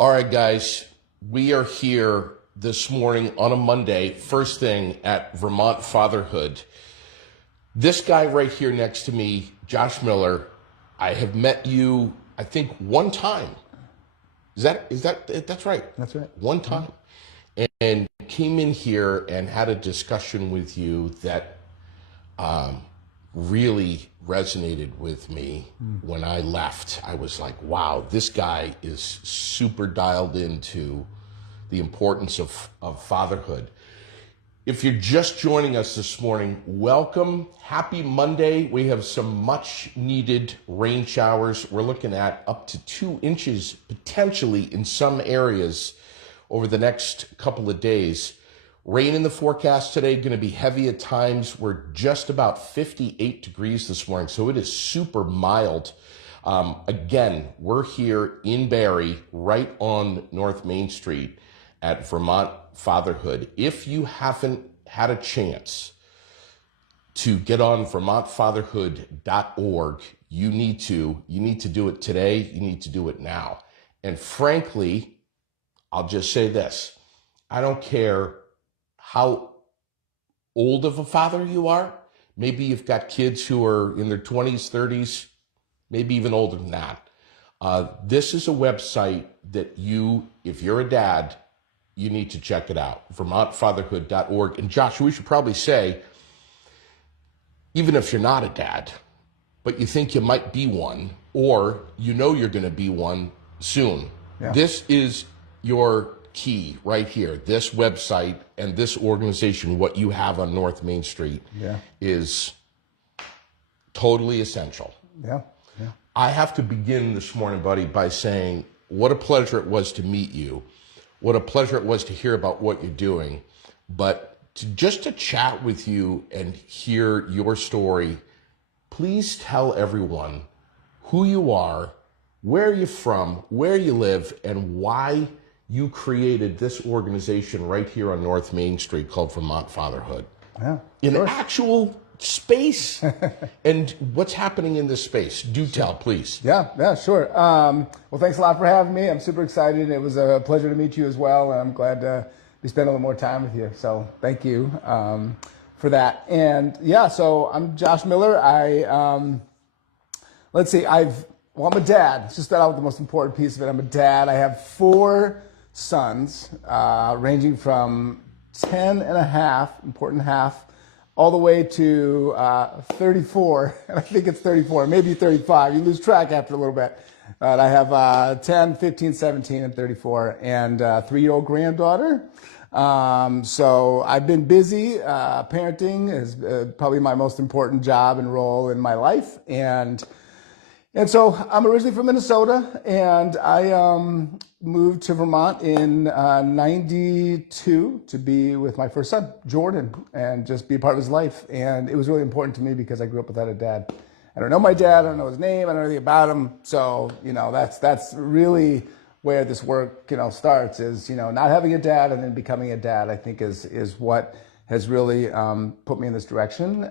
All right, guys, we are here this morning on a Monday, first thing at Vermont Fatherhood. This guy right here next to me, Josh Miller, I have met you, I think, one time. That's right. That's right. One time. And came in here and had a discussion with you that really resonated with me. When I left, I was like, wow, this guy is super dialed into the importance of fatherhood. If you're just joining us this morning, welcome. Happy Monday. We have some much needed rain showers. We're looking at up to 2 inches potentially in some areas over the next couple of days. Rain in the forecast today, going to be heavy at times. We're just about 58 degrees this morning, so it is super mild. Again, we're here in Barre, right on North Main Street at Vermont Fatherhood. If you haven't had a chance to get on vermontfatherhood.org, you need to do it today. You need to do it now. And frankly, I'll just say this. I don't care how old of a father you are. Maybe you've got kids who are in their 20s, 30s, maybe even older than that. This is a website that if you're a dad, you need to check it out, vermontfatherhood.org. And Josh, we should probably say, even if you're not a dad, but you think you might be one, or you know you're going to be one soon, This is your key right here. This website and this organization, what you have on North Main Street, is totally essential. I have to begin this morning, buddy, by saying what a pleasure it was to meet you. What a pleasure it was to hear about what you're doing. But just to chat with you and hear your story, please tell everyone who you are, where you're from, where you live, and why you created this organization right here on North Main Street called Vermont Fatherhood. In actual space and what's happening in this space. Do tell, please. Yeah, sure. Well, thanks a lot for having me. I'm super excited. It was a pleasure to meet you as well, and I'm glad to be spending a little more time with you. So thank you for that. And so I'm Josh Miller. I'm a dad. Let's just start out with the most important piece of it. I'm a dad. I have 4 sons, ranging from 10 and a half, important half, all the way to 34, and I think it's 34, maybe 35. You lose track after a little bit. But I have 10, 15, 17, and 34, and a 3-year-old granddaughter. So I've been busy. Parenting is probably my most important job and role in my life. And so I'm originally from Minnesota, and I moved to Vermont in 92 to be with my first son, Jordan, and just be a part of his life. And it was really important to me because I grew up without a dad. I don't know my dad. I don't know his name. I don't know anything about him. So, that's really where this work, starts is, not having a dad and then becoming a dad, I think is what has really put me in this direction.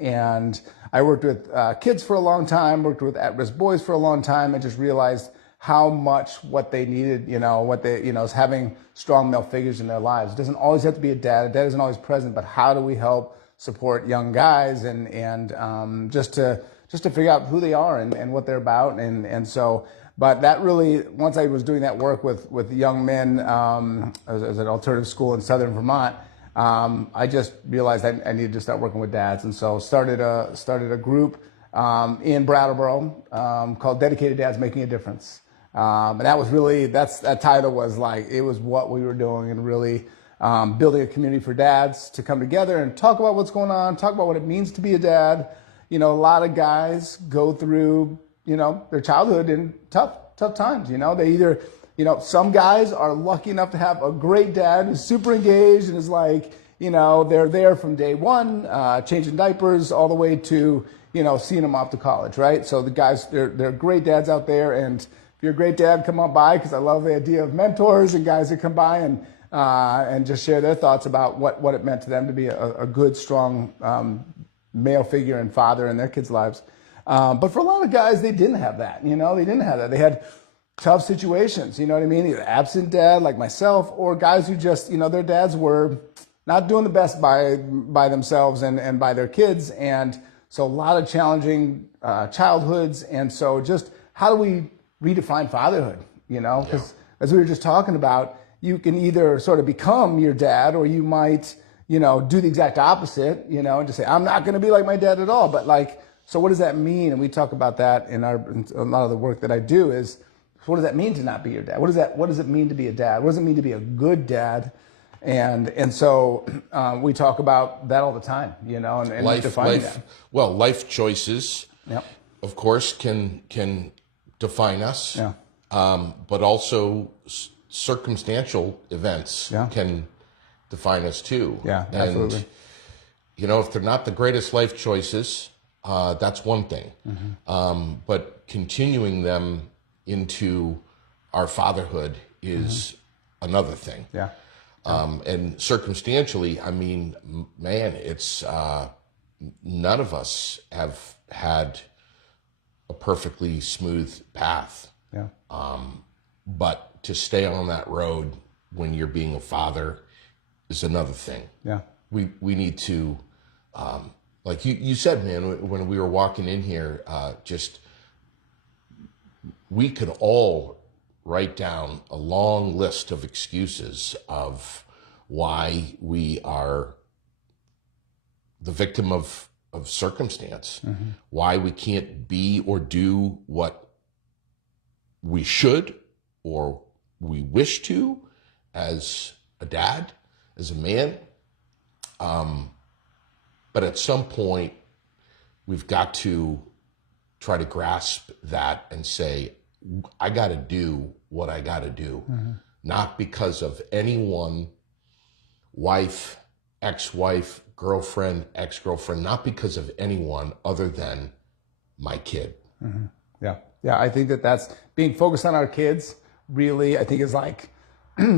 And I worked with kids for a long time, worked with at-risk boys for a long time, and just realized how much what they needed, is having strong male figures in their lives. It doesn't always have to be a dad. A dad isn't always present, but how do we help support young guys and just to figure out who they are and what they're about. And so, but that really, once I was doing that work with young men as an alternative school in Southern Vermont, I just realized I needed to start working with dads, and so started a group in Brattleboro called Dedicated Dads Making a Difference. And that was really that title was like it was what we were doing, and really building a community for dads to come together and talk about what's going on, talk about what it means to be a dad. A lot of guys go through their childhood in tough times. They either some guys are lucky enough to have a great dad who's super engaged and is like, they're there from day one, changing diapers all the way to, seeing them off to college, right? So the guys, they're great dads out there. And if you're a great dad, come on by, because I love the idea of mentors and guys that come by and just share their thoughts about what it meant to them to be a good, strong male figure and father in their kids' lives. But for a lot of guys, they didn't have that. They didn't have that. They had tough situations, you know what I mean? Either absent dad like myself, or guys who just, their dads were not doing the best by themselves and by their kids. And so a lot of challenging childhoods. And so just how do we redefine fatherhood, because as we were just talking about, you can either sort of become your dad, or you might, do the exact opposite, and just say, I'm not going to be like my dad at all. But so what does that mean? And we talk about that in a lot of the work that I do is, what does that mean to not be your dad? What does it mean to be a dad? What does it mean to be a good dad? And so we talk about that all the time, and defining that. Well, life choices, Yep. of course, can define us. Yeah. But also circumstantial events can define us too. Yeah, absolutely. And, if they're not the greatest life choices, that's one thing. But continuing them into our fatherhood is another thing. Yeah. And circumstantially, I mean, man, it's none of us have had a perfectly smooth path. Yeah. But to stay on that road when you're being a father is another thing. Yeah. We need to, like you said, man, when we were walking in here, we could all write down a long list of excuses of why we are the victim of circumstance, why we can't be or do what we should or we wish to as a dad, as a man. But at some point, we've got to try to grasp that and say, I got to do what I got to do, not because of anyone, wife, ex-wife, girlfriend, ex-girlfriend, not because of anyone other than my kid. Yeah. Yeah. I think that's being focused on our kids really, I think is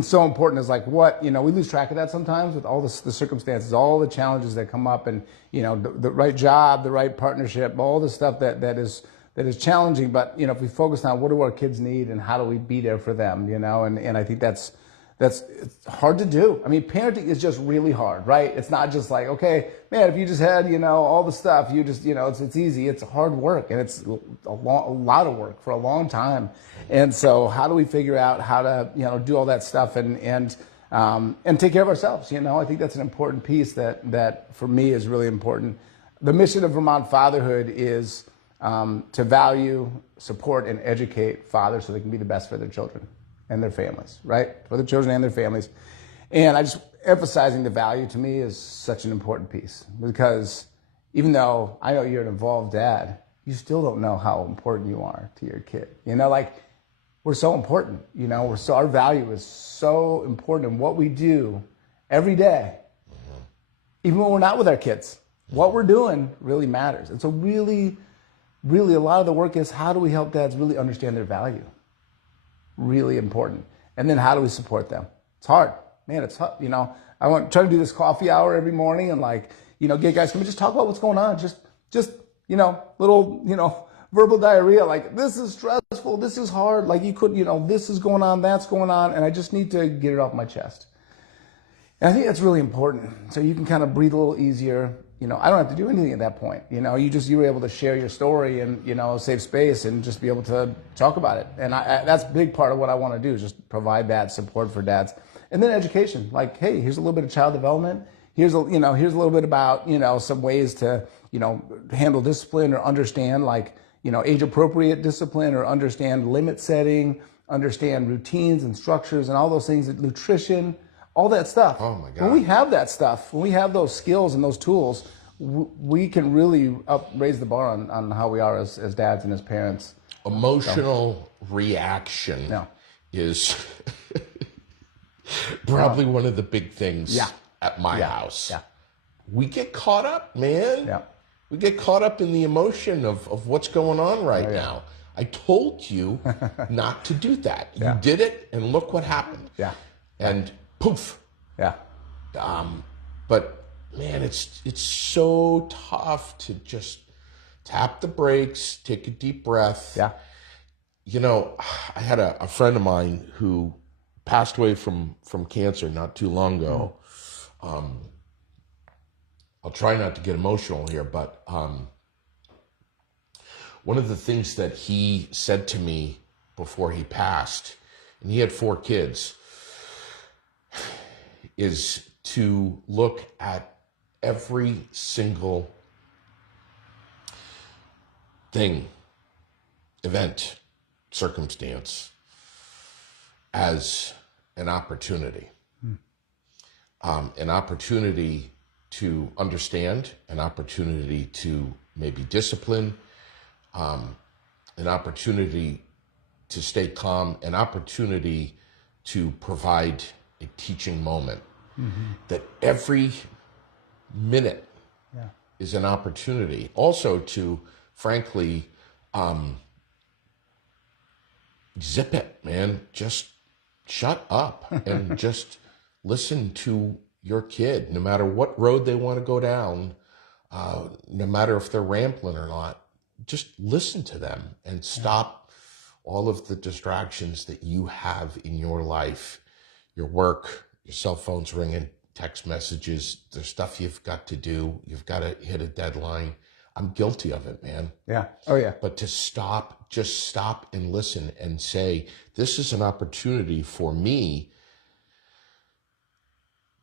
so important. Is what, we lose track of that sometimes with all the circumstances, all the challenges that come up, and, the right job, the right partnership, all the stuff that is challenging. But, if we focus on what do our kids need and how do we be there for them, and I think it's hard to do. I mean, parenting is just really hard, right? It's not just like, okay, man, if you just had, all the stuff, you just, it's easy. It's hard work, and it's a lot of work for a long time. And so how do we figure out how to, do all that stuff and take care of ourselves? I think that's an important piece that for me is really important. The mission of Vermont Fatherhood is to value, support, and educate fathers so they can be the best for their children and their families, right? For the children and their families. And I just emphasizing the value to me is such an important piece, because even though I know you're an involved dad, you still don't know how important you are to your kid. We're so important, our value is so important in what we do every day, even when we're not with our kids. What we're doing really matters. And so really, really a lot of the work is, how do we help dads really understand their value? Really important. And then how do we support them? It's hard, man. It's hard. I want try to do this coffee hour every morning and get guys come and just talk about what's going on. Just little, verbal diarrhea. This is stressful. This is hard. You could, this is going on, that's going on. And I just need to get it off my chest. And I think that's really important. So you can kind of breathe a little easier. I don't have to do anything at that point. You were able to share your story and, save space and just be able to talk about it. And that's a big part of what I want to do, is just provide that support for dads. And then education, hey, here's a little bit of child development. Here's a little bit about, some ways to, handle discipline or understand age appropriate discipline, or understand limit setting, understand routines and structures and all those things, nutrition, all that stuff. Oh my God. When we have that stuff, when we have those skills and those tools, we can really raise the bar on how we are as dads and as parents. Emotional reaction is probably one of the big things at my house. Yeah. We get caught up, man. Yeah. We get caught up in the emotion of what's going on right now. I told you not to do that. You did it, and look what happened. Yeah. And poof. Yeah. But man, it's so tough to just tap the brakes, take a deep breath. Yeah. I had a friend of mine who passed away from cancer not too long ago. I'll try not to get emotional here, but one of the things that he said to me before he passed, and he had 4 kids, is to look at every single thing, event, circumstance as an opportunity. An opportunity to understand, an opportunity to maybe discipline, an opportunity to stay calm, an opportunity to provide a teaching moment. That every minute is an opportunity. Also to, frankly, zip it, man. Just shut up and just listen to your kid, no matter what road they want to go down, no matter if they're rambling or not. Just listen to them and stop all of the distractions that you have in your life, your work, your cell phone's ringing, text messages, there's stuff you've got to do. You've got to hit a deadline. I'm guilty of it, man. Yeah. Oh, yeah. But to just stop and listen and say, this is an opportunity for me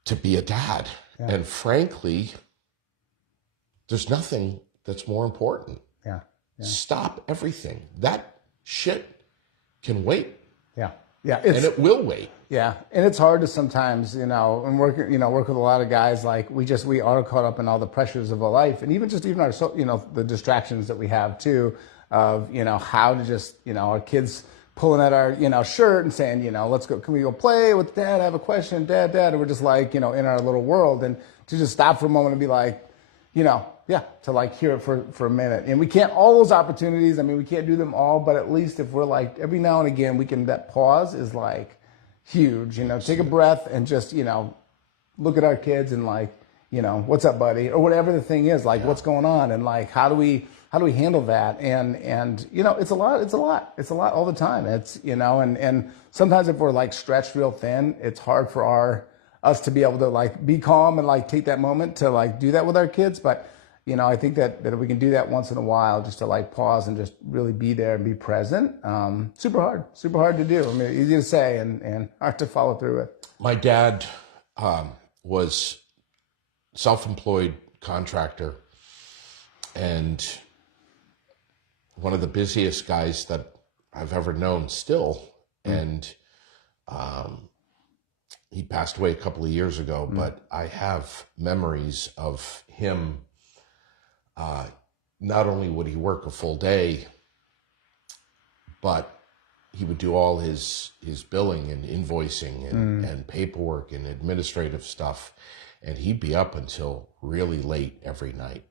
to be a dad. Yeah. And frankly, there's nothing that's more important. Yeah. Stop everything. That shit can wait. Yeah. And it will wait. Yeah. And it's hard to sometimes, and work with a lot of guys, like we are caught up in all the pressures of our life, and even our, the distractions that we have too, of, how to just, our kids pulling at our, shirt and saying, let's go, can we go play with dad? I have a question, dad. And we're just like, in our little world, and to just stop for a moment and be like, to like hear it for a minute. And we can't, all those opportunities, we can't do them all, but at least if we're like, every now and again, that pause is like huge, take a breath and just, look at our kids and like, what's up, buddy? Or whatever the thing is, like, what's going on? And like, how do we handle that? And, it's a lot all the time. It's, and sometimes if we're like stretched real thin, it's hard for us to be able to like be calm and like take that moment to like do that with our kids. But, I think that if we can do that once in a while, just to like pause and just really be there and be present, super hard to do. Easy to say and hard to follow through with. My dad was self-employed contractor and one of the busiest guys that I've ever known still. And he passed away a couple of years ago, but I have memories of him. Not only would he work a full day, but he would do all his billing and invoicing and paperwork and administrative stuff. And he'd be up until really late every night.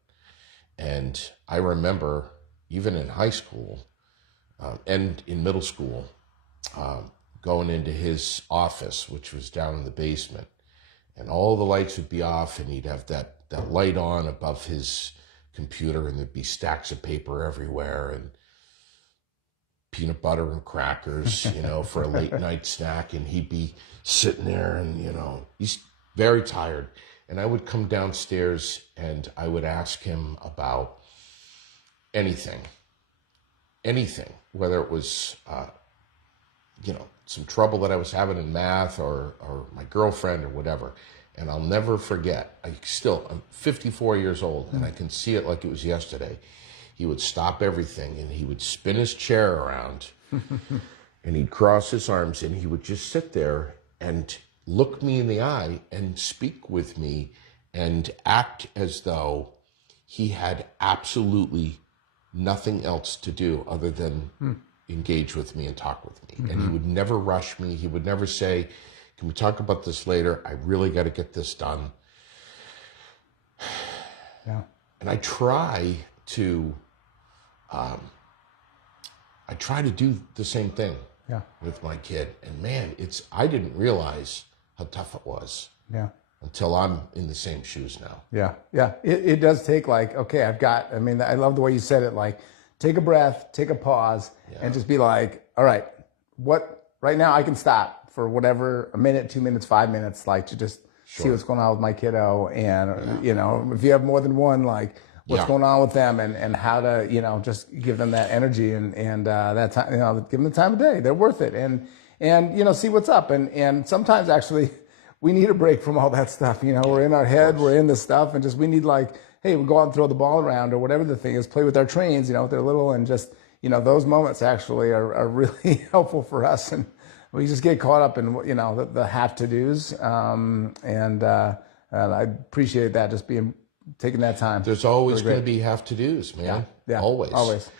And I remember even in high school and in middle school, going into his office, which was down in the basement, and all the lights would be off and he'd have that light on above his computer, and there'd be stacks of paper everywhere and peanut butter and crackers, for a late night snack. And he'd be sitting there and, he's very tired. And I would come downstairs and I would ask him about anything, whether it was, some trouble that I was having in math or my girlfriend or whatever. And I'll never forget, I'm 54 years old and I can see it like it was yesterday. He would stop everything and he would spin his chair around and he'd cross his arms and he would just sit there and look me in the eye and speak with me and act as though he had absolutely nothing else to do other than engage with me and talk with me. And he would never rush me. He would never say, can we talk about this later? I really got to get this done. Yeah. And I try to do the same thing with my kid. And man, I didn't realize how tough it was. Yeah. Until I'm in the same shoes now. Yeah. It does take like, okay, I love the way you said it, like take a breath, take a pause, and just be like, all right, what right now I can stop for whatever, a minute, 2 minutes, 5 minutes, like to just see what's going on with my kiddo. And, you know, if you have more than one, like what's going on with them and how to, you know, just give them that energy and that time, you know, give them the time of day. They're worth it. And, you know, see what's up. And sometimes actually we need a break from all that stuff. You know, we're in our head, we're in this stuff, and just we need like, hey, we'll go out and throw the ball around or whatever the thing is, play with our trains, you know, if they're little, and just, you know, those moments actually are really helpful for us. And we just get caught up in, you know, the have to do's. And I appreciate that, just taking that time. There's always going to be have to do's, man. Yeah. Always.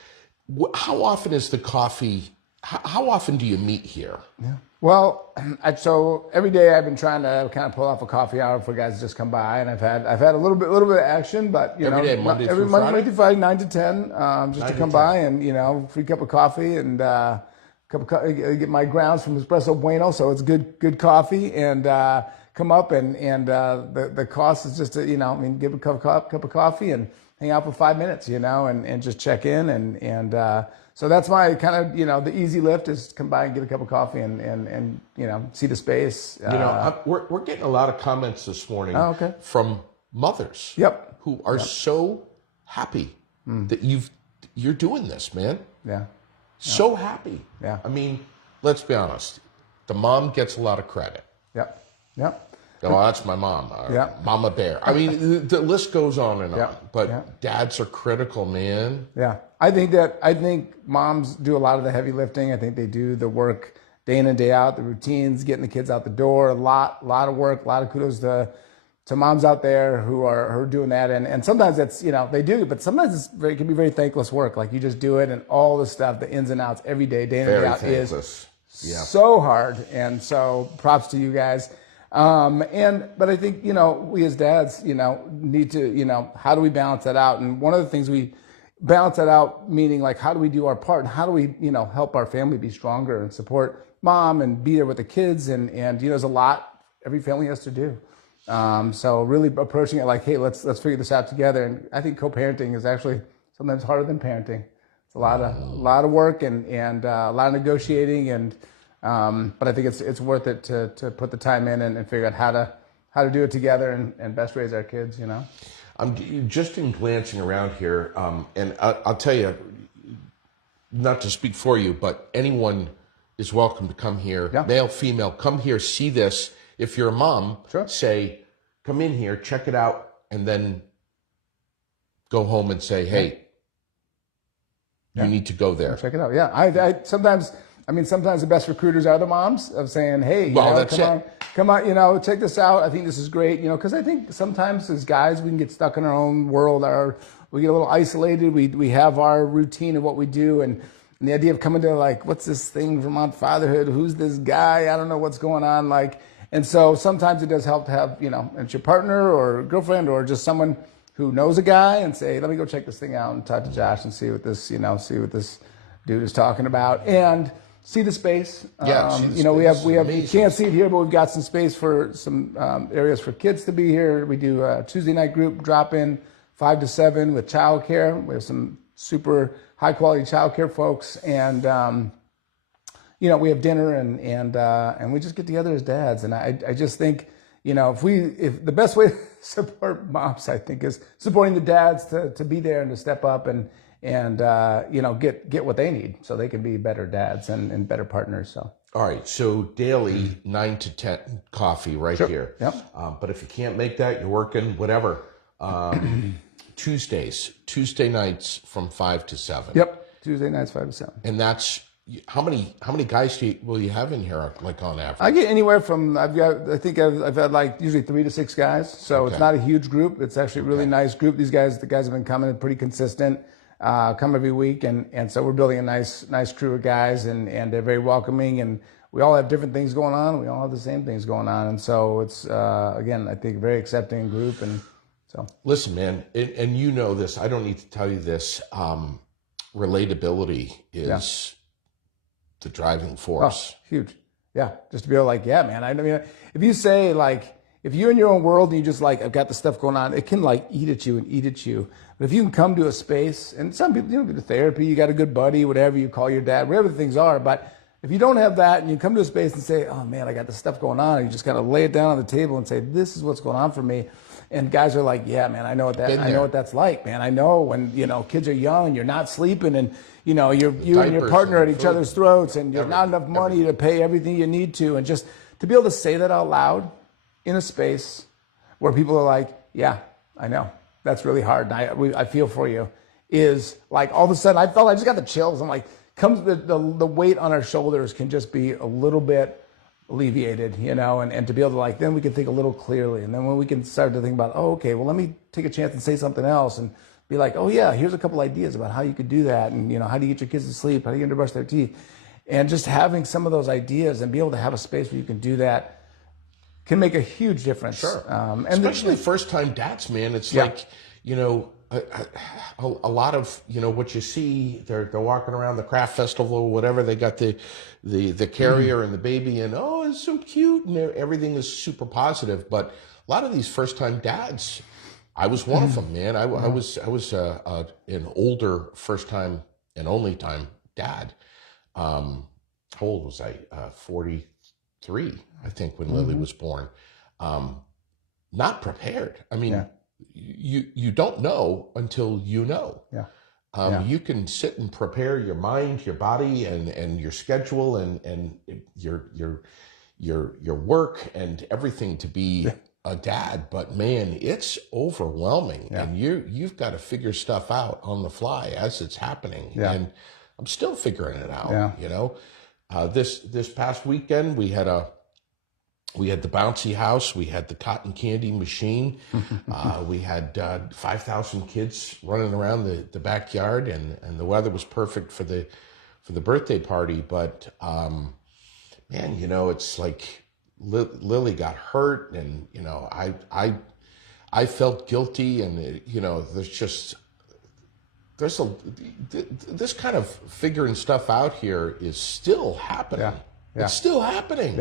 How often is the coffee? How often do you meet here? Yeah. Well, so every day I've been trying to kind of pull off a coffee hour for guys to just come by, and I've had a little bit of action, but you know, every day, Monday through Friday, 9 to 10, just to come by and, you know, free cup of coffee and get my grounds from Espresso Bueno, so it's good coffee, and come up and the cost is just to, you know, I mean, give a cup of coffee and hang out for 5 minutes, you know, and just check in and so that's my kind of, you know, the easy lift is come by and get a cup of coffee and you know, see the space. You know, we're getting a lot of comments this morning from mothers who are so happy that you're doing this, man. So happy. I mean, let's be honest. The mom gets a lot of credit. Oh, that's my mom. Mama Bear. I mean, the list goes on and on. But dads are critical, man. I think moms do a lot of the heavy lifting. I think they do the work day in and day out, the routines, getting the kids out the door. A lot of work. A lot of kudos to moms out there who are doing that. And sometimes it's, you know, they do, but sometimes it can be very thankless work. Like you just do it, and all the stuff, the ins and outs, every day, day in and day out is so hard. And so props to you guys. But I think, you know, we as dads, you know, need to, you know, how do we balance that out? And one of the things we balance that out, meaning like, how do we do our part? And how do we, you know, help our family be stronger and support mom and be there with the kids? And you know, there's a lot every family has to do. So really approaching it like, hey, let's figure this out together. And I think co-parenting is actually sometimes harder than parenting. It's a lot of work and a lot of negotiating but I think it's worth it to put the time in and figure out how to do it together and best raise our kids, you know? I'm just in glancing around here, and I'll tell you, not to speak for you, but anyone is welcome to come here, male, female, come here, see this. If you're a mom, say, come in here, check it out, and then go home and say, hey, you need to go there. Check it out. I sometimes the best recruiters are the moms of saying, hey, come on, you know, check this out. I think this is great, you know, because I think sometimes as guys, we can get stuck in our own world. We get a little isolated. We have our routine of what we do. And the idea of coming to like, what's this thing, Vermont Fatherhood? Who's this guy? I don't know what's going on. Like, and so sometimes it does help to have, you know, it's your partner or girlfriend or just someone who knows a guy and say, let me go check this thing out and talk to Josh and see what this dude is talking about. And see the space. You know, we have. You can't see it here, but we've got some space for some areas for kids to be here. We do a Tuesday night group drop in 5 to 7 with childcare. We have some super high quality childcare folks, and you know, we have dinner and we just get together as dads. And I just think, you know, if the best way to support moms, I think, is supporting the dads to be there and to step up and you know, get what they need so they can be better dads and better partners. So all right, so daily 9 to 10 coffee right here. But if you can't make that, you're working, whatever. Tuesday nights from 5 to 7. Tuesday nights 5 to 7. And that's how many guys will you have in here, like on average? I get anywhere from I've had like usually 3 to 6 guys. So it's not a huge group. It's actually a really nice group. The guys have been coming pretty consistent. Come every week, and so we're building a nice crew of guys, and they're very welcoming, and we all have different things going on. We all have the same things going on, and so it's again, I think, a very accepting group. And so listen, man, and you know this. I don't need to tell you this. Relatability is the driving force. Huge. Just to be able, like, man. I mean, if you say like, if you're in your own world and you just like, I've got the stuff going on, it can like eat at you and eat at you. But if you can come to a space, and some people, go to therapy, you got a good buddy, whatever, you call your dad, whatever the things are. But if you don't have that and you come to a space and say, oh man, I got this stuff going on, and you just kind of lay it down on the table and say, this is what's going on for me. And guys are like, yeah, man, I know what that's like, man. I know when, kids are young and you're not sleeping and, you and your partner at each other's throats and you're not enough money to pay everything you need to. And just to be able to say that out loud in a space where people are like, yeah, I know. That's really hard. And I feel for you. Is like all of a sudden I just got the chills. I'm like, comes the weight on our shoulders can just be a little bit alleviated, and to be able to then we can think a little clearly. And then when we can start to think about, oh, okay, well, let me take a chance and say something else and be like, oh yeah, here's a couple ideas about how you could do that. And, how do you get your kids to sleep? How do you get them to brush their teeth? And just having some of those ideas and be able to have a space where you can do that can make a huge difference. Sure. And especially first-time dads, man. It's like, a lot of, what you see, they're walking around the craft festival or whatever. They got the carrier and the baby and, oh, it's so cute. And everything is super positive. But a lot of these first-time dads, I was one of them, man. I was an older first-time and only time dad. How old was I? 43, I think, when Lily was born. Not prepared. I mean, you don't know until you know. You can sit and prepare your mind, your body, and your schedule, and your work and everything to be a dad. But man, it's overwhelming, and you've got to figure stuff out on the fly as it's happening. And I'm still figuring it out. This past weekend we had the bouncy house, we had the cotton candy machine, we had 5,000 kids running around the backyard, and the weather was perfect for the birthday party. But man, it's like Lily got hurt, and I felt guilty, and there's this kind of figuring stuff out here is still happening. It's still happening.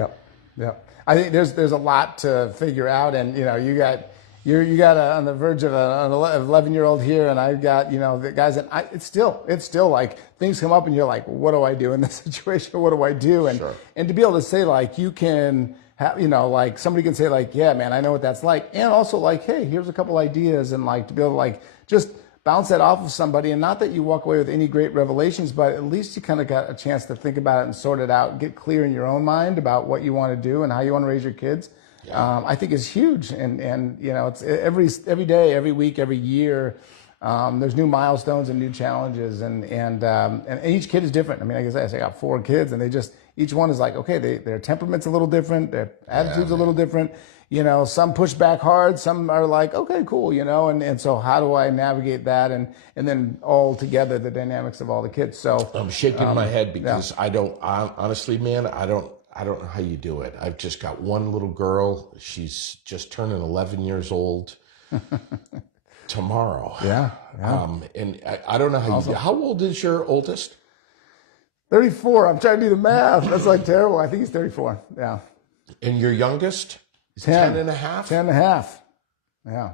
Yeah. I think there's a lot to figure out, and you got on the verge of an 11-year-old here, and I've got the guys, and it's still like things come up, and you're like, what do I do in this situation? What do I do? And and to be able to say like you can have like somebody can say like, yeah, man, I know what that's like, and also like, hey, here's a couple ideas, and like to be able to like just bounce that off of somebody, and not that you walk away with any great revelations, but at least you kind of got a chance to think about it and sort it out, get clear in your own mind about what you want to do and how you want to raise your kids. I think is huge, and it's every day, every week, every year. There's new milestones and new challenges, and each kid is different. I mean, like I said, I got 4 kids, and each one is like, okay, their temperament's a little different, their attitude's a little different. Some push back hard, some are like, okay, cool, and so how do I navigate that, and then all together the dynamics of all the kids. So I'm shaking my head because honestly, man, I don't know how you do it. I've just got one little girl. She's just turning 11 years old tomorrow. And I don't know how you do. How old is your oldest? 34. I'm trying to do the math. That's like terrible. I think he's 34. Yeah. And your youngest? 10 and a half? 10 and a half. Yeah.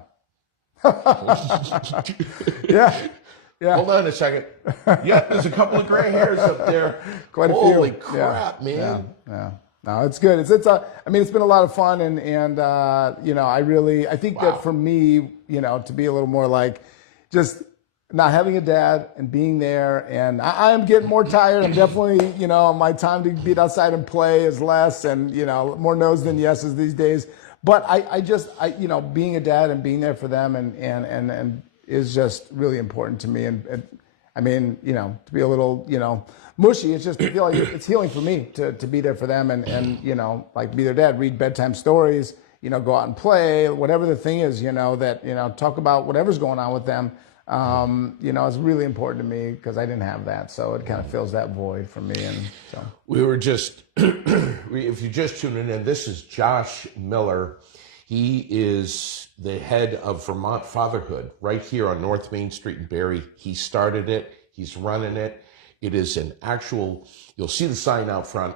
Yeah. Hold on a second. Yeah, there's a couple of gray hairs up there. Quite a few. Holy crap, man. Yeah. No, it's good. It's been a lot of fun, and I think that for me, to be a little more like just not having a dad and being there, and I am getting more tired. I'm definitely, my time to be outside and play is less, and, more no's than yeses these days. But I being a dad and being there for them and is just really important to me. And I mean, to be a little, mushy, it's just, I feel like it's healing for me to be there for them and like be their dad, read bedtime stories, go out and play, whatever the thing is, that, talk about whatever's going on with them. It's really important to me because I didn't have that. So it kind of fills that void for me. And so we were just, if you're just tuning in, this is Josh Miller. He is the head of Vermont Fatherhood right here on North Main Street in Barre. He started it. He's running it. It is an actual, you'll see the sign out front.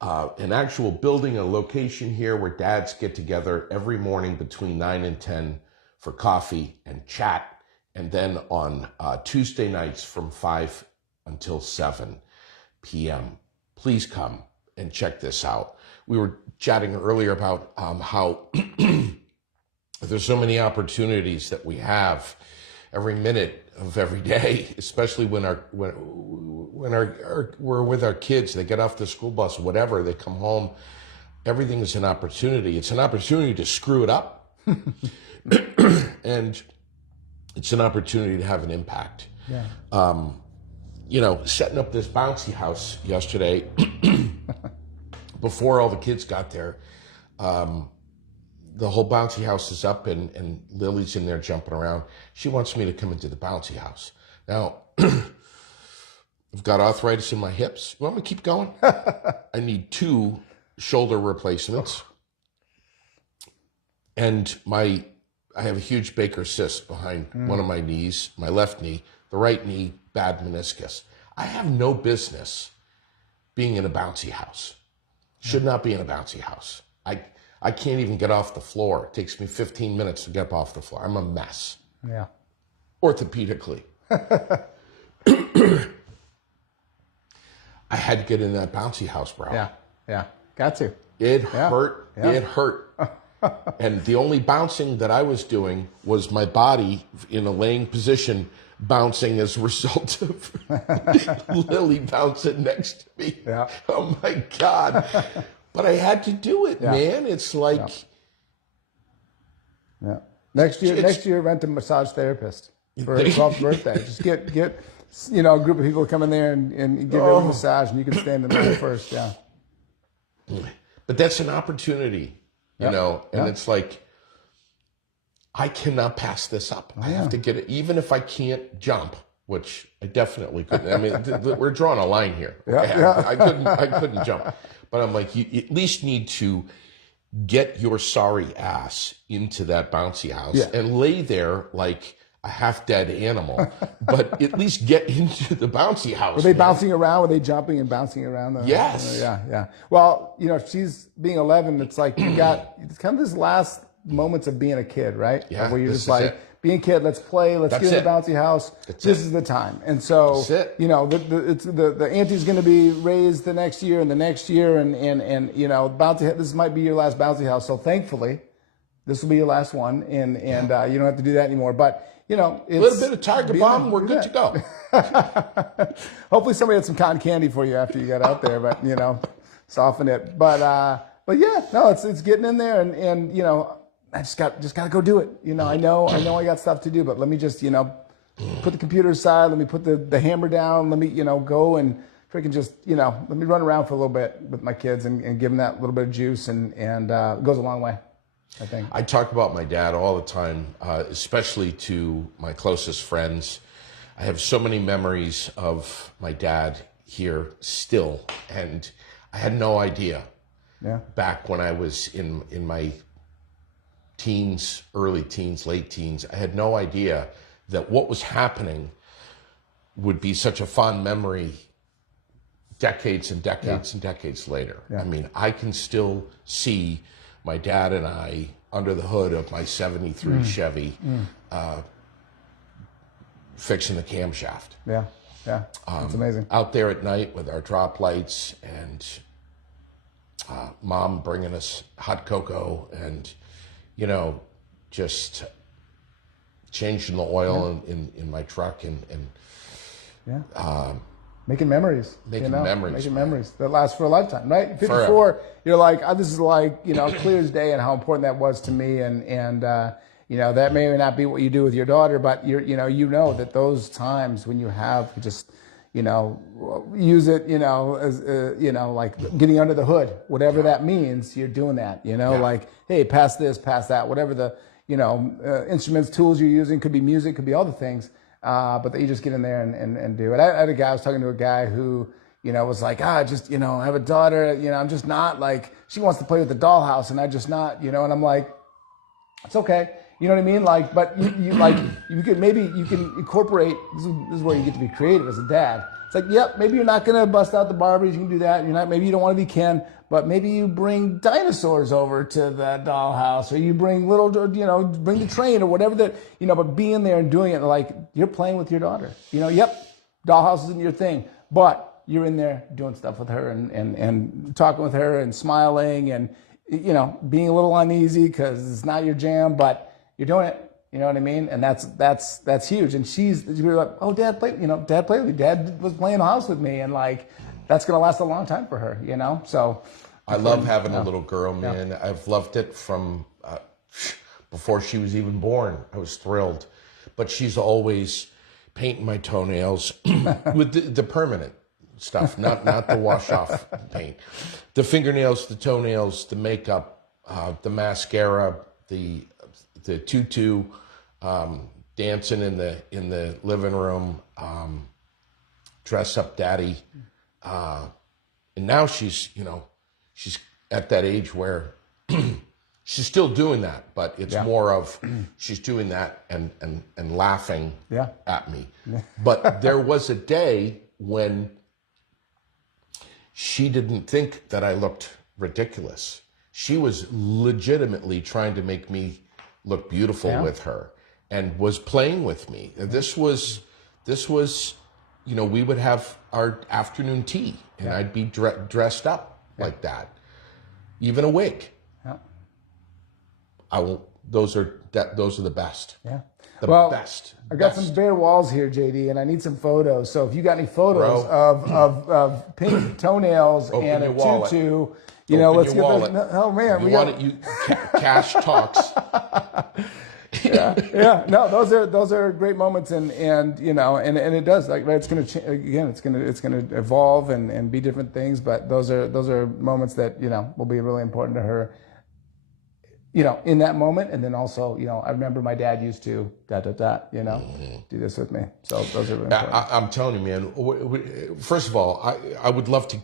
an actual building, a location here where dads get together every morning between 9 and 10 for coffee and chat. And then on Tuesday nights from 5 until 7 p.m. Please come and check this out. We were chatting earlier about how there's so many opportunities that we have every minute of every day, especially when we're with our kids. They get off the school bus, whatever. They come home. Everything is an opportunity. It's an opportunity to screw it up, and it's an opportunity to have an impact. Yeah. Setting up this bouncy house yesterday, before all the kids got there, the whole bouncy house is up and Lily's in there jumping around. She wants me to come into the bouncy house. Now, I've got arthritis in my hips. You want me to keep going? I need 2 shoulder replacements. And I have a huge Baker cyst behind one of my knees, my left knee, the right knee, bad meniscus. I have no business being in a bouncy house. Should not be in a bouncy house. I can't even get off the floor. It takes me 15 minutes to get up off the floor. I'm a mess. Yeah. Orthopedically. I had to get in that bouncy house, bro. Yeah. Got to. It hurt. Yeah. It hurt. And the only bouncing that I was doing was my body in a laying position bouncing as a result of Lily bouncing next to me. Yeah. Oh my God. But I had to do it, man. It's like... Yeah. Next year, rent a massage therapist for her 12th birthday. Just get a group of people to come in there and give you a massage, and you can stand in line first. Yeah. But that's an opportunity, and it's like, I cannot pass this up. I have to get it, even if I can't jump, which I definitely couldn't. I mean, we're drawing a line here. Okay? I couldn't jump. But I'm like, you at least need to get your sorry ass into that bouncy house and lay there like a half-dead animal, but at least get into the bouncy house. Were they bouncing around? Were they jumping and bouncing around? Yes. Yeah. Well, she's being 11. It's like it's kind of this last moments of being a kid, right? Yeah. Where you're just like, being a kid, let's play, let's get in the bouncy house. This is the time. And so, the ante's going to be raised the next year and the next year, and this might be your last bouncy house. So thankfully, this will be your last one, and you don't have to do that anymore. But it's a little bit of Tiger Bomb, we're good to go. Hopefully, somebody had some cotton candy for you after you got out there, but soften it. But yeah, no, it's getting in there, and I just got to go do it. I know I got stuff to do, but let me just, put the computer aside. Let me put the hammer down. Let me, go and freaking just, let me run around for a little bit with my kids and give them that little bit of juice, and it goes a long way, I think. I talk about my dad all the time, especially to my closest friends. I have so many memories of my dad here still, and I had no idea back when I was in my teens, early teens, late teens. I had no idea that what was happening would be such a fond memory decades and decades and decades later. I mean, I can still see my dad and I under the hood of my 73 Chevy fixing the camshaft. Yeah. It's amazing. Out there at night with our drop lights, and Mom bringing us hot cocoa, and just changing the oil in my truck, and making memories. Making memories that last for a lifetime, right? 54, forever. You're like, this is like, clear as day, and how important that was to me, and that may or may not be what you do with your daughter, but that those times when you have just use it, as, like getting under the hood, whatever that means, you're doing that, like, hey, pass this, pass that, whatever the, instruments, tools you're using, could be music, could be other things, but that you just get in there and do it. I was talking to a guy who, was like, I have a daughter, I'm just not like, she wants to play with the dollhouse and I just not, and I'm like, it's okay. You know what I mean? Like, but you can incorporate, this is where you get to be creative as a dad. It's like, yep, maybe you're not going to bust out the Barbies. You can do that. Maybe you don't want to be Ken, but maybe you bring dinosaurs over to the dollhouse, or you bring bring the train or whatever that, but being there and doing it, like you're playing with your daughter. Yep, dollhouse isn't your thing, but you're in there doing stuff with her and talking with her and smiling and, being a little uneasy because it's not your jam, but you're doing it. You know what I mean? And that's huge. And she's like, oh, Dad played with me. Dad was playing house with me. And like, that's going to last a long time for her, So I love having a little girl, man. Yeah. I've loved it from before she was even born. I was thrilled. But she's always painting my toenails with the permanent stuff, not the wash-off paint. The fingernails, the toenails, the makeup, the mascara, the tutu, dancing in the living room, dress up daddy, and now she's at that age where she's still doing that, but it's more of she's doing that and laughing at me. But there was a day when she didn't think that I looked ridiculous. She was legitimately trying to make me look beautiful with her and was playing with me. This was, we would have our afternoon tea and I'd be dressed up like that. Even a wig. Yeah. Those are the best. Yeah. The best. I got some bare walls here, JD, and I need some photos. So if you got any photos of pink toenails and a tutu, let's get those. Oh man, cash talks. yeah. No, those are great moments, and it does, like, it's going to again, it's going to evolve and be different things, but those are moments that will be really important to her. In that moment, and then also, I remember my dad used to do this with me. So those are really important. I'm telling you, man. First of all, I would love to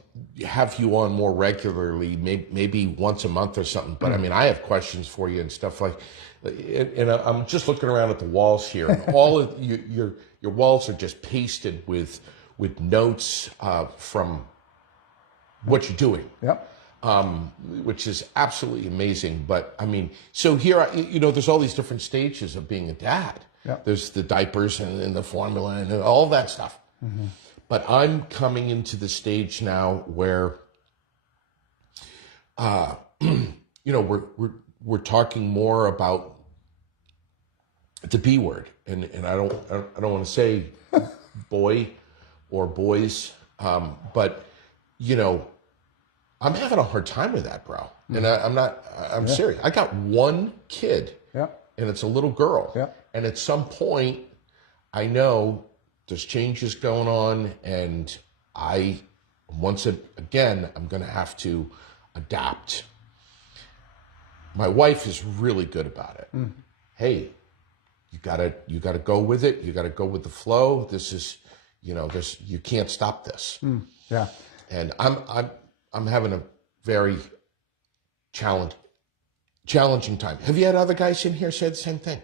have you on more regularly, maybe once a month or something. But I mean, I have questions for you and stuff like. And I'm just looking around at the walls here, and all of your walls are just pasted with notes from what you're doing. Yep. Which is absolutely amazing. But I mean, so here, there's all these different stages of being a dad. Yep. There's the diapers and the formula and all that stuff. Mm-hmm. But I'm coming into the stage now where, we're talking more about the B word, and I don't want to say boy or boys, but I'm having a hard time with that, bro. And I'm serious. I got one kid, and it's a little girl. Yeah. And at some point, I know there's changes going on, and once again, I'm going to have to adapt. My wife is really good about it. Mm. Hey, you gotta go with it. You gotta go with the flow. This is, you can't stop this. Mm. Yeah. And I'm having a very challenging time. Have you had other guys in here say the same thing?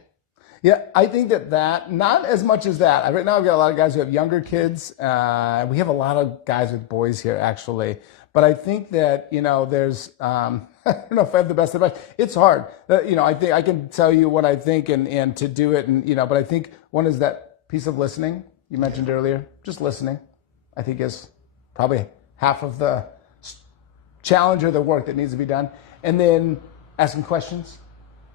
Yeah, I think that not as much as that. Right now, I've got a lot of guys who have younger kids. We have a lot of guys with boys here, actually. But I think that, there's, I don't know if I have the best advice. It's hard. I think I can tell you what I think and to do it. And, but I think one is that piece of listening you mentioned earlier. Just listening, I think, is probably half of the challenge or the work that needs to be done. And then asking questions.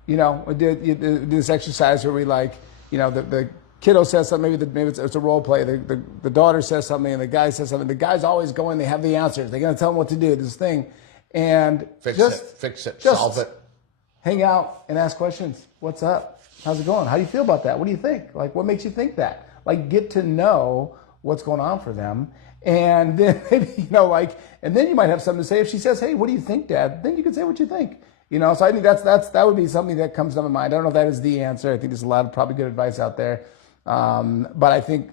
We do this exercise where we the kiddo says something, maybe it's a role play. The daughter says something and the guy says something. The guys always go in, they have the answers. They're going to tell them what to do, this thing. And fix it, solve it. Hang out and ask questions. What's up? How's it going? How do you feel about that? What do you think? Like, what makes you think that? Like, get to know what's going on for them. And then maybe, and then you might have something to say. If she says, hey, what do you think, Dad? Then you can say what you think. So I think that would be something that comes to my mind. I don't know if that is the answer. I think there's a lot of probably good advice out there. But I think,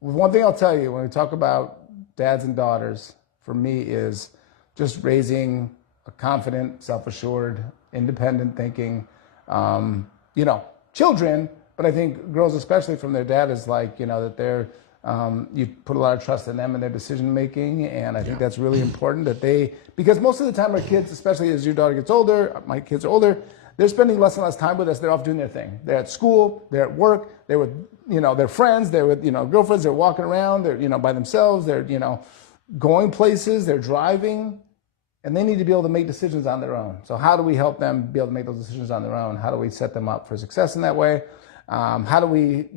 one thing I'll tell you when we talk about dads and daughters, for me, is just raising a confident, self-assured, independent thinking, children. But I think girls, especially from their dad, is that they're you put a lot of trust in them and their decision making, and I think that's really important that because most of the time our kids, especially as your daughter gets older, my kids are older, they're spending less and less time with us. They're off doing their thing. They're at school, they're at work, they're with their friends, they're with girlfriends, they're walking around, they're by themselves, they're going places, they're driving, and they need to be able to make decisions on their own. So how do we help them be able to make those decisions on their own? How do we set them up for success in that way? How do we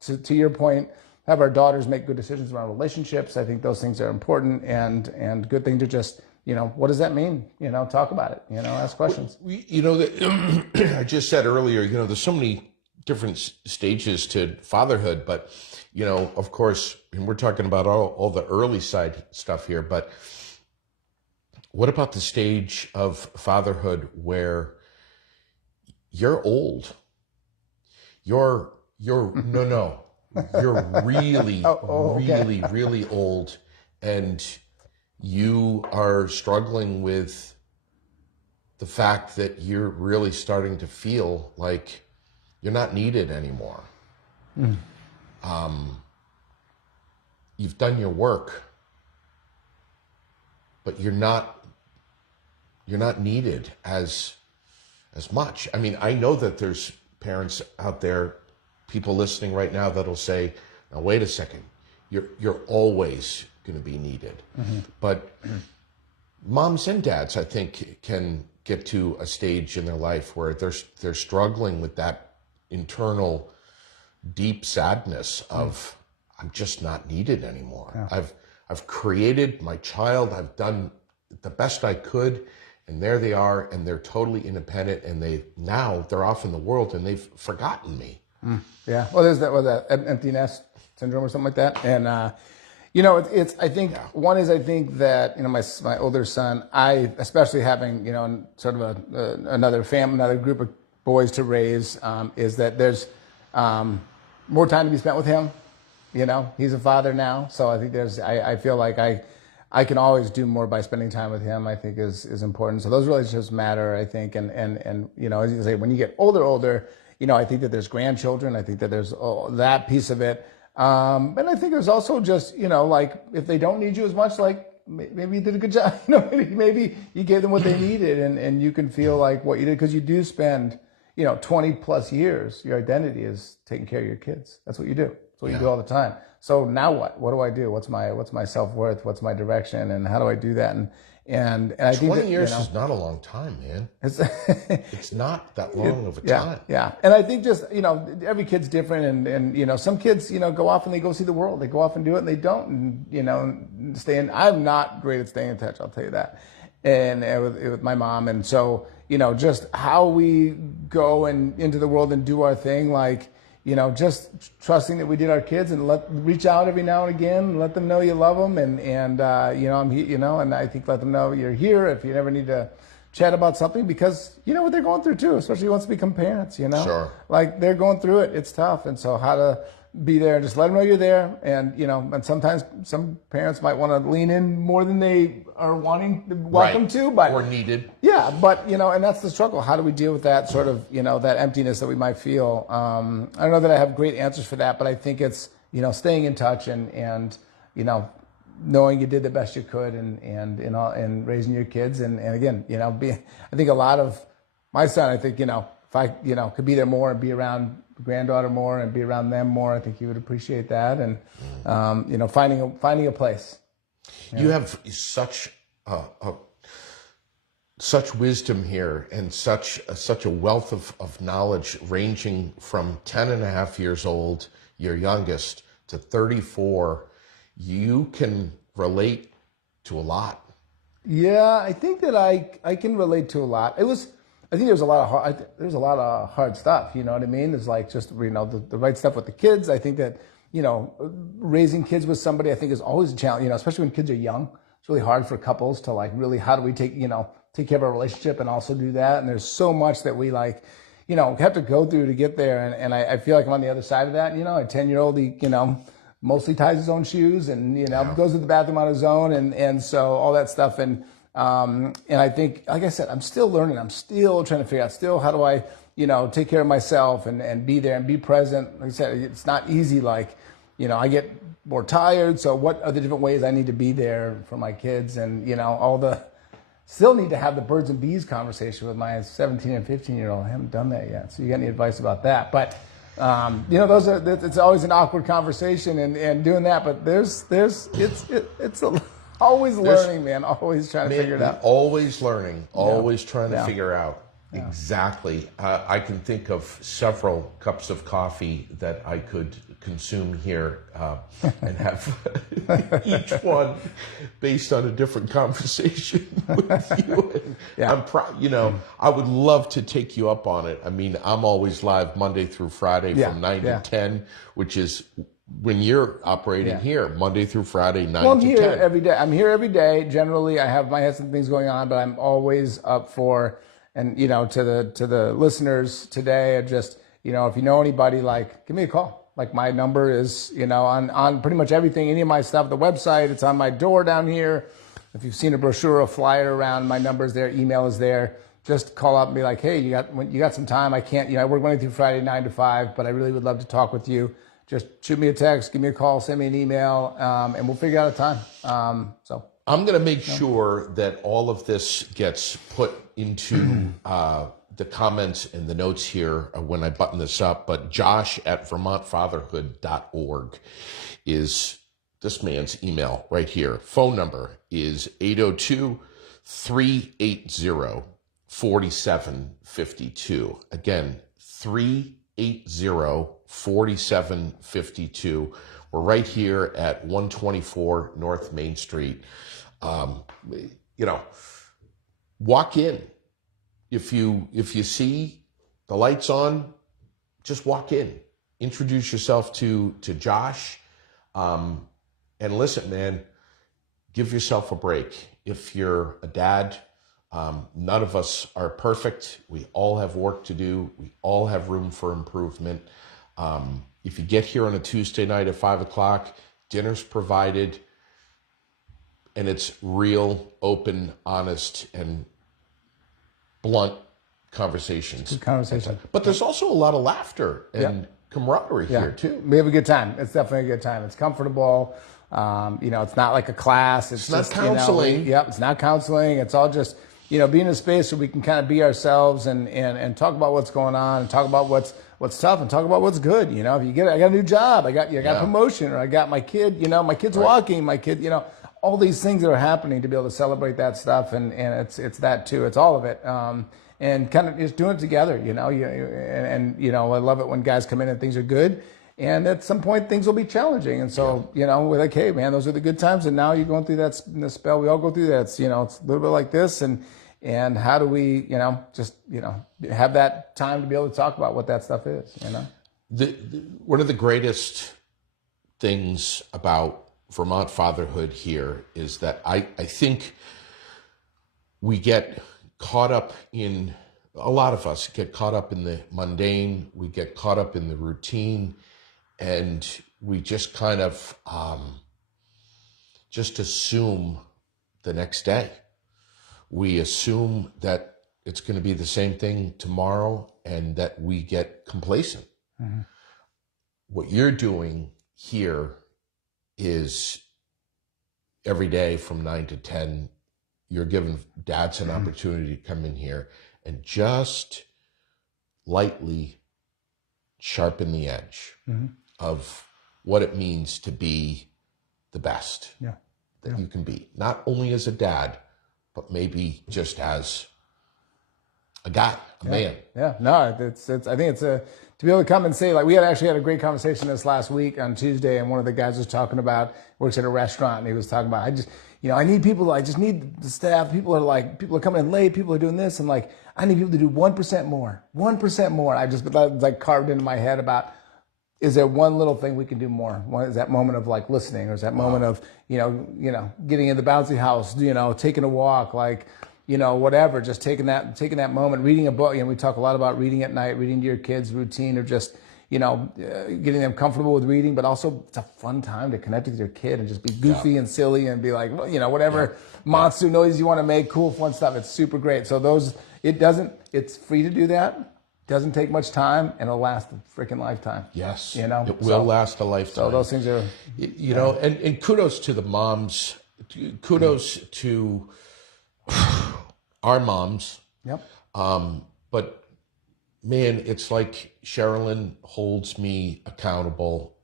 to your point, have our daughters make good decisions around relationships? I think those things are important and good thing to just, what does that mean? Talk about it, ask questions. I just said earlier, there's so many different stages to fatherhood, but, of course, and we're talking about all the early side stuff here, but what about the stage of fatherhood where you're old? You're really, really, really old, and you are struggling with the fact that you're really starting to feel like you're not needed anymore. You've done your work, but you're not needed as much. I mean, I know that there's parents out there, people listening right now, that'll say, now wait a second, you're always going to be needed. But moms and dads, I think, can get to a stage in their life where they're struggling with that internal deep sadness of, I'm just not needed anymore. I've created my child, I've done the best I could, and there they are, and they're totally independent, and they're off in the world, and they've forgotten me. Yeah. Well, there's that empty nest syndrome or something like that. And, it's, I think, one is, I think that, my older son, especially having, sort of another group of boys to raise, is that there's more time to be spent with him. He's a father now. So I think I feel like I can always do more by spending time with him, I think is important. So those relationships matter, I think. And as you say, when you get older, I think that there's grandchildren. I think that there's that piece of it. And I think there's also just, like if they don't need you as much, like maybe you did a good job, maybe you gave them what they needed and you can feel like what you did, because you do spend, 20 plus years, your identity is taking care of your kids. That's what you do. That's what you do all the time. So now what? What do I do? What's my self-worth? What's my direction? And how do I do that? And I think 20 years is not a long time, man. It's not that long of a time. Yeah. And I think just, every kid's different and some kids, go off and they go see the world. They go off and do it and they don't, and stay in. I'm not great at staying in touch, I'll tell you that. And with my mom. And so, just how we go into the world and do our thing, like, just trusting that we did our kids and reach out every now and again, let them know you love them, and I'm here, and I think let them know you're here if you ever need to chat about something, because you know what they're going through too, especially once we become parents, Sure. Like they're going through it. It's tough, and so how to be there and just let them know you're there, and and sometimes some parents might want to lean in more than they are welcome to, but or needed. Yeah, but and that's the struggle. How do we deal with that sort of that emptiness that we might feel? I don't know that I have great answers for that, but I think it's staying in touch and knowing you did the best you could and raising your kids and again I think a lot of my son, I think if I could be there more and be around granddaughter more and be around them more, I think he would appreciate that, and finding a place. You have such wisdom here and such a wealth of knowledge, ranging from 10 and a half years old, your youngest, to 34. You can relate to a lot. Yeah, I think that I can relate to a lot. I think there's a lot of hard stuff. You know what I mean? There's like just the right stuff with the kids. I think that raising kids with somebody, I think, is always a challenge. Especially when kids are young, it's really hard for couples to like really, how do we take care of our relationship and also do that? And there's so much that we have to go through to get there. And I feel like I'm on the other side of that. A 10-year-old, he mostly ties his own shoes and goes to the bathroom on his own, and so all that stuff. And I think, like I said, I'm still learning. I'm still trying to figure out how do I, take care of myself and be there and be present. Like I said, it's not easy. Like, I get more tired. So what are the different ways I need to be there for my kids? And, still need to have the birds and bees conversation with my 17 and 15-year-old. I haven't done that yet. So you got any advice about that? But, it's always an awkward conversation and doing that. But always learning, man. Always trying to figure it out. Always learning. Always trying to figure out. Yeah. Exactly. I can think of several cups of coffee that I could consume here and have each one based on a different conversation with you. And I'm proud. I would love to take you up on it. I mean, I'm always live Monday through Friday from 9 to 10, which is when you're operating here, Monday through Friday, 9 to 10. I'm here every day. I'm here every day. Generally, I have some things going on, but I'm always up for. And to the listeners today, just if you know anybody, like, give me a call. Like, my number is on pretty much everything, any of my stuff, the website, it's on my door down here. If you've seen a brochure, a flyer around, my number is there, email is there. Just call up and be like, hey, you got some time? I can't, I work Monday through Friday 9 to 5, but I really would love to talk with you. Just shoot me a text, give me a call, send me an email, and we'll figure out a time. I'm going to make sure that all of this gets put into the comments and the notes here when I button this up. But Josh at VermontFatherhood.org is this man's email right here. Phone number is 802-380-4752. Again, 380-4752. We're right here at 124 North Main Street. Walk in. If you see the lights on, just walk in. Introduce yourself to Josh. And listen, man, give yourself a break. If you're a dad, none of us are perfect. We all have work to do. We all have room for improvement. If you get here on a Tuesday night at 5 o'clock, dinner's provided. And it's real, open, honest, and blunt conversations. Good conversation. But there's also a lot of laughter and camaraderie here, too. We have a good time. It's definitely a good time. It's comfortable. It's not like a class. It's not just, counseling. It's not counseling. It's all just, being in a space where we can kind of be ourselves and talk about what's going on and talk about what's tough and talk about what's good. If I got a new job, I got promotion, or I got my kid, my kid's walking, my kid, all these things that are happening, to be able to celebrate that stuff. And it's that too. It's all of it. And kind of just doing it together, I love it when guys come in and things are good. And at some point, things will be challenging. And so, we're like, hey, man, those are the good times. And now you're going through that spell. We all go through that. It's, it's a little bit like this. And how do we, have that time to be able to talk about what that stuff is, One of the greatest things about Vermont Fatherhood here is that I think we get caught up in, a lot of us get caught up in the mundane, we get caught up in the routine, and we just kind of just assume the next day. We assume that it's going to be the same thing tomorrow, and that we get complacent. Mm-hmm. What you're doing here is every day from 9 to 10, you're giving dads an opportunity to come in here and just lightly sharpen the edge of what it means to be the best that you can be. Not only as a dad, but maybe just as a guy, a man. Yeah, no, it's. I think it's to be able to come and say, like, we actually had a great conversation this last week on Tuesday, and one of the guys was talking about, works at a restaurant, and he was talking about, I need people, I just need the staff. People are coming in late, people are doing this, and like, I need people to do 1% more. That was like carved into my head about, is there one little thing we can do more? Is that moment of like listening, or is that moment of, getting in the bouncy house, taking a walk, like, whatever, just taking that moment, reading a book. We talk a lot about reading at night, reading to your kids, routine of just, getting them comfortable with reading, but also it's a fun time to connect with your kid and just be goofy and silly and be like, whatever monster noise you want to make, cool, fun stuff. It's super great. So it's free to do that. doesn't take much time, and it'll last a freaking lifetime. Yes, You know, it will last a lifetime. So those things are, you know, and kudos to the moms, kudos to our moms. Yep. But man, it's like Sherilyn holds me accountable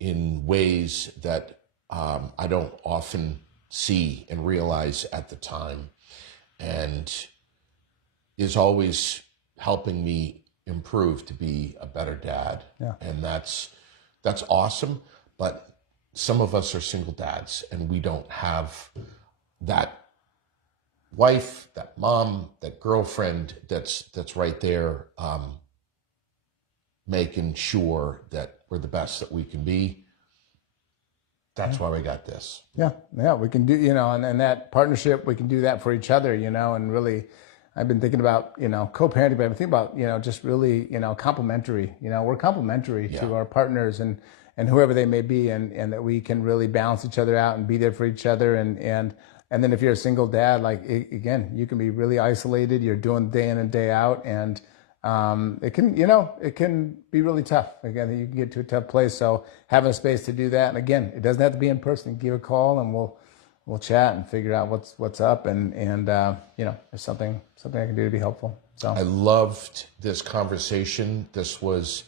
in ways that I don't often see and realize at the time, and is always helping me improve to be a better dad. Yeah. And that's awesome. But some of us are single dads, and we don't have that wife, that mom, that girlfriend that's right there, making sure that we're the best that we can be. That's why we got this. Yeah, we can do, you know, and that partnership, we can do that for each other, you know, and really, I've been thinking about, you know, co-parenting, but I've been thinking about, you know, just really, you know, complementary, you know, we're complementary to our partners and whoever they may be, and that we can really balance each other out and be there for each other. And then if you're a single dad, like, again, you can be really isolated, you're doing day in and day out, and it can be really tough. Again, you can get to a tough place. So having a space to do that, and again, it doesn't have to be in person. Give a call, and we'll chat and figure out what's up, and you know, there's something I can do to be helpful. So I loved this conversation. This was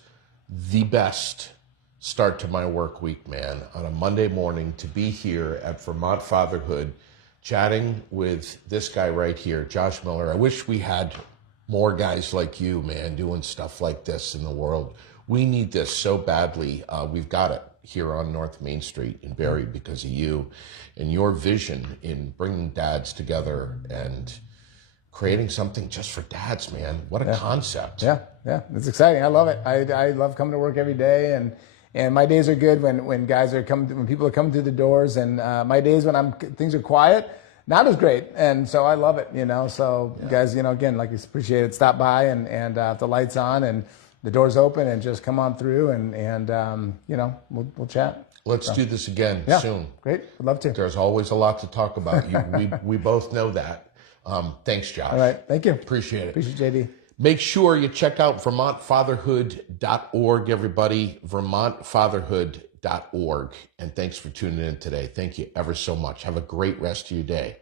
the best start to my work week, man. On a Monday morning, to be here at Vermont Fatherhood, chatting with this guy right here, Josh Miller. I wish we had more guys like you, man, doing stuff like this in the world. We need this so badly. We've got it here on North Main Street in Barre because of you and your vision in bringing dads together and creating something just for dads, man. What a concept. Yeah, it's exciting. I love it. I love coming to work every day, and my days are good when guys are when people are coming through the doors, and my days when things are quiet, not as great. And so I love it, you know. So guys, you know, again, like, it's appreciated. Stop by and the lights on and the doors open, and just come on through, and you know, we'll chat. Let's do this again soon. Great, would love to. There's always a lot to talk about. We both know that. Thanks, Josh. All right, thank you. Appreciate it. Appreciate JD. Make sure you check out VermontFatherhood.org, everybody. VermontFatherhood.org. And thanks for tuning in today. Thank you ever so much. Have a great rest of your day.